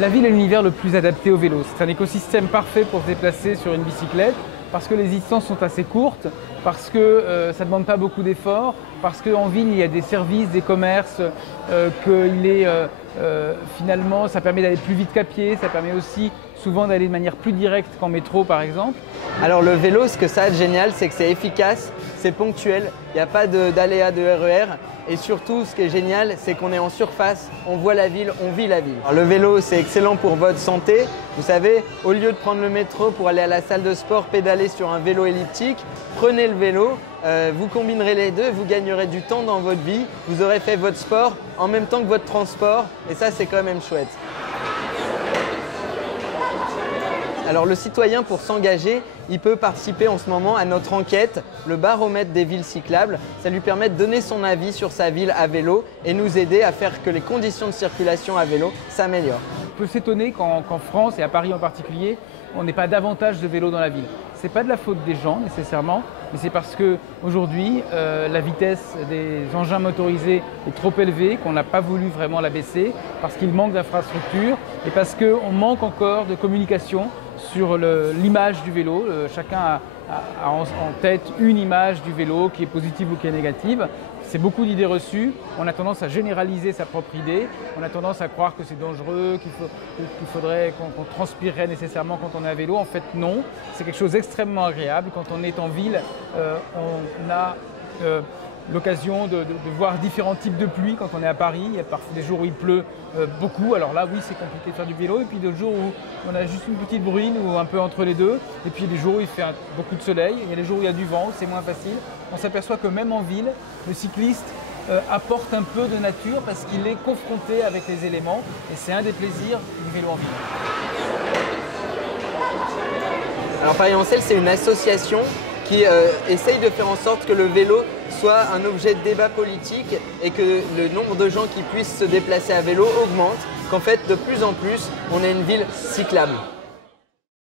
La ville est l'univers le plus adapté au vélo. C'est un écosystème parfait pour se déplacer sur une bicyclette parce que les distances sont assez courtes, parce que ça ne demande pas beaucoup d'efforts, parce qu'en ville il y a des services, des commerces, finalement ça permet d'aller plus vite qu'à pied, ça permet aussi souvent d'aller de manière plus directe qu'en métro par exemple. Alors le vélo, ce que ça a de génial, c'est que c'est efficace, c'est ponctuel, il n'y a pas d'aléas de RER et surtout ce qui est génial, c'est qu'on est en surface, on voit la ville, on vit la ville. Alors, le vélo, c'est excellent pour votre santé. Vous savez, au lieu de prendre le métro pour aller à la salle de sport, pédaler sur un vélo elliptique, prenez le vélo, vous combinerez les deux, vous gagnerez du temps dans votre vie, vous aurez fait votre sport en même temps que votre transport et ça c'est quand même chouette. Alors le citoyen, pour s'engager, il peut participer en ce moment à notre enquête, le baromètre des villes cyclables. Ça lui permet de donner son avis sur sa ville à vélo et nous aider à faire que les conditions de circulation à vélo s'améliorent. On peut s'étonner qu'en France et à Paris en particulier, on n'ait pas davantage de vélos dans la ville. Ce n'est pas de la faute des gens nécessairement, mais c'est parce qu'aujourd'hui, la vitesse des engins motorisés est trop élevée, qu'on n'a pas voulu vraiment la baisser, parce qu'il manque d'infrastructures et parce qu'on manque encore de communication sur l'image du vélo. Chacun a en tête une image du vélo qui est positive ou qui est négative. C'est beaucoup d'idées reçues. On a tendance à généraliser sa propre idée. On a tendance à croire que c'est dangereux, qu'il faudrait qu'on transpirerait nécessairement quand on est à vélo. En fait, non. C'est quelque chose d'extrêmement agréable. Quand on est en ville, on a l'occasion de voir différents types de pluie. Quand on est à Paris, il y a parfois des jours où il pleut beaucoup. Alors là, oui, c'est compliqué de faire du vélo. Et puis d'autres jours où on a juste une petite bruine ou un peu entre les deux. Et puis il y a des jours où il fait beaucoup de soleil. Il y a des jours où il y a du vent, c'est moins facile. On s'aperçoit que même en ville, le cycliste apporte un peu de nature parce qu'il est confronté avec les éléments. Et c'est un des plaisirs du vélo en ville. Alors Paris en Selle, c'est une association qui essaye de faire en sorte que le vélo soit un objet de débat politique et que le nombre de gens qui puissent se déplacer à vélo augmente, qu'en fait de plus en plus on ait une ville cyclable.